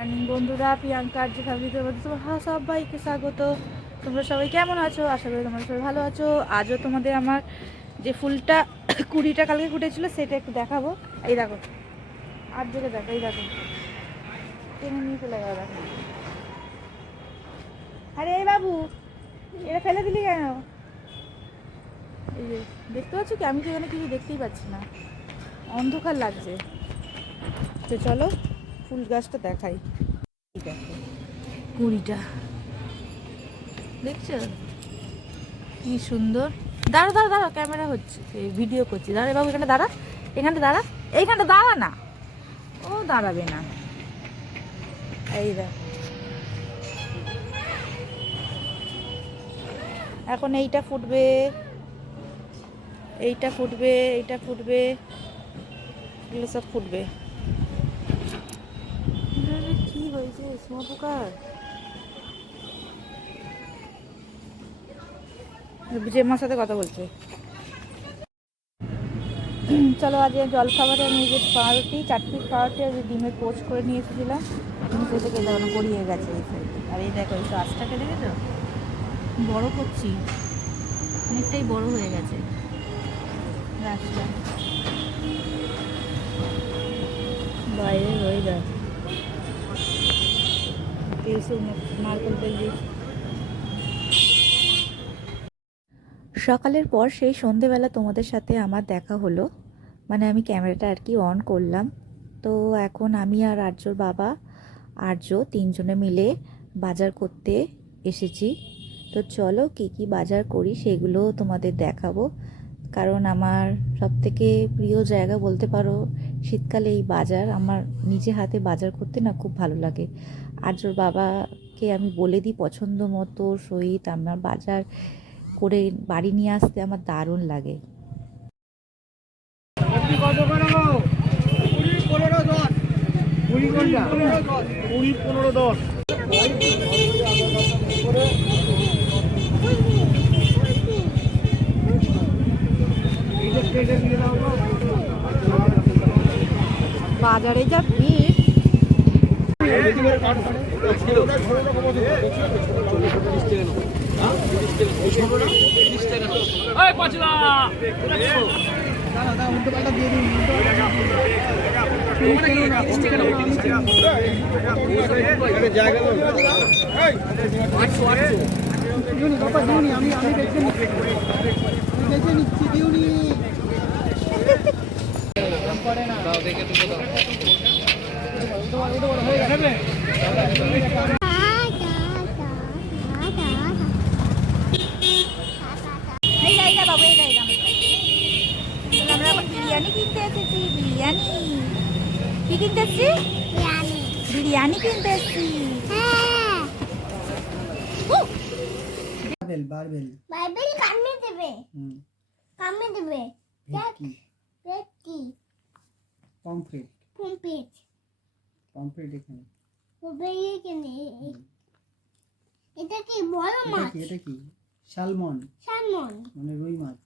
বন্ধুরা, প্রিয়াঙ্কার যে ফ্যামিলিতে সবাইকে স্বাগত। তোমরা সবাই কেমন আছো? আশা করি তোমরা সবাই ভালো আছো। আজও তোমাদের আমার যে ফুলটা 20টা কালকে ফুটেছিল সেটা একটু দেখাবো। এই দেখো, আর দিকে দেখো, এই দেখো টেনে নিয়ে চলে গেল। দেখো, আরে এই বাবু, এটা ফেলে দিলি কেন? এই যে দেখতে পাচ্ছ কি? আমি তো এখানে কিছু দেখতেই পাচ্ছি না, অন্ধকার লাগছে। তো চলো ফুল গাছটা দেখাই। দেখো 20টা, দেখছো কি সুন্দর। দাঁড়া দাঁড়া দাঁড়া, ক্যামেরা হচ্ছে, ভিডিও করছি। দাঁড়া বাবু, এখানে দাঁড়া, এখানটা দাঁড়া, এইখানটা দাঁড়া না। ও দাঁড়াবে না। এই দেখ, এখন এইটা ফুটবে, এইটা ফুটবে, এইটা ফুটবে, এগুলো সব ফুটবে। কি হয়েছে শুঁয়োপোকার? জেম্মার সাথে কথা বলছে। চলো, আজ জলখাবারে আমি যে পাউরুটি, 4 পিস পাউরুটি আর ডিমের পোস্ট করে নিয়ে এসেছিলাম, নিচে থেকে দেখো গড়িয়ে গেছে এই সাইডে। আর এই দেখো এই গাছটাকে দেখেছো, বড় করছি, অনেকটাই বড় হয়ে গেছে গাছটা। বাইরে হয়ে যায় নারকেল তেল দিয়ে। সকালের পর সেই সন্ধেবেলা তোমাদের সাথে আমার দেখা হলো, মানে আমি ক্যামেরাটা আর কি অন করলাম। তো এখন আমি আর আর্যর বাবা, আর্য, 3 জনে মিলে বাজার করতে এসেছি। তো চলো কি কি বাজার করি সেগুলো তোমাদের দেখাবো, কারণ আমার সবথেকে প্রিয় জায়গা বলতে পারো শীতকালে এই বাজার। আমার নিজে হাতে বাজার করতে না খুব ভালো লাগে। আর্যর বাবাকে আমি বলে দিই পছন্দ মতো সহিত আমার বাজার করে বাড়ি নিয়ে আসতে আমার দারুণ লাগে। বাজারে যা ভিড়। আমরা এখন বিরিয়ানি কিনতে এসেছি। বিরিয়ানি কি কিনতে এসেছি? বিরিয়ানি কিনতে এসেছি। বারবেল কামড়ে দেবে। কি পমফ্রেট এখানে। এটা কি বড় মাছ? এটা কি? সালমন মানে রুই মাছ।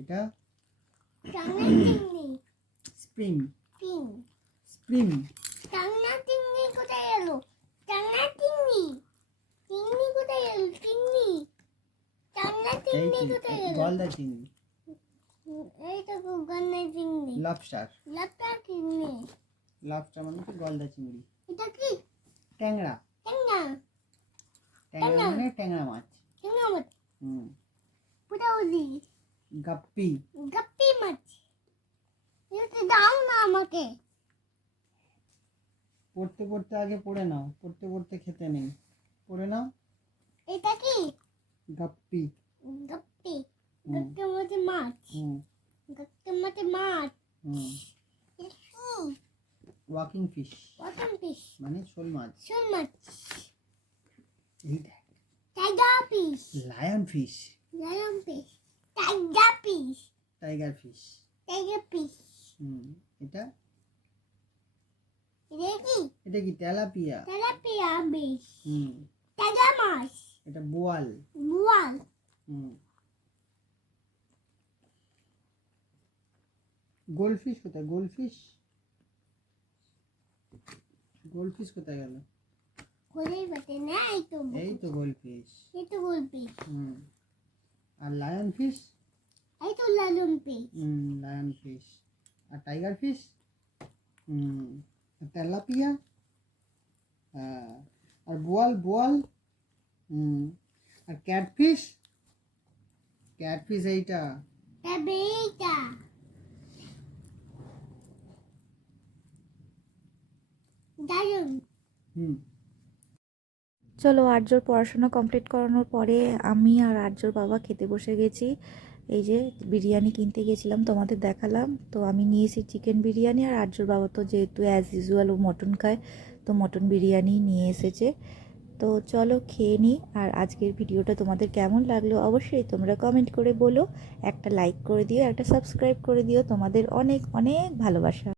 এটা টাংনা চিংড়ি। স্প্রিং। টাংনা চিংড়ি কোথায় এলো? টাংনা চিংড়ি কোথায় এলো? টাংনা চিংড়ি কোথায় এলো? গলদা চিংড়ি। এইটা গলদা চিংড়ি। লবস্টার চিংড়ি। মানে কি? গলদা চিংড়ি। এটা কি? ট্যাংরা মানে ট্যাংরা মাছ। পুরাউলি গাপ্পি মাছ। এটা দাও না আমাকে। পড়তে আগে পড়ে নাও, পড়তে খেতে নেই। পড়ে নাও। এটা কি? গাপ্পি গাপ্পির মধ্যে মাছ। ওয়াকিং ফিশ মানে শোল মাছ। এই দেখ, লায়ন ফিশ। Tiger fish. এটা কি? তেলাপিয়া। এটা বোয়াল। গোল্ডফিশ কোথায়? গোল্ডফিশ গোল্ডফিশ কোথায় গেল? কোলের বাটে না, এই তো গোল্ডফিশ। এই তো গোলপি, আর লায়ন ফিশ? এই তো লালন পি, লায়ন ফিশ। আর টাইগার ফিশ? আর তেলাপিয়া? হ্যাঁ। আর বোয়াল বোয়াল? আর ক্যাটফিশ? ক্যাটফিশ এইটা। তবে এইটা দারুন। হুম চলো, আর্যর পড়াশোনা কমপ্লিট করানোর পরে আমি আর আর্যর বাবা খেতে বসে গেছি। এই যে বিরিয়ানি কিনতে গেছিলাম, তোমাদের দেখালাম। তো আমি নিয়েছি চিকেন বিরিয়ানি, আর আর্যর বাবা তো যেহেতু অ্যাজ ইউজুয়াল ও মটন খায়, তো মটন বিরিয়ানি নিয়ে এসেছে। তো চলো খেয়ে নিই। আর আজকের ভিডিওটা তোমাদের কেমন লাগলো অবশ্যই তোমরা কমেন্ট করে বলো। একটা লাইক করে দিও, একটা সাবস্ক্রাইব করে দিও। তোমাদের অনেক অনেক ভালোবাসা।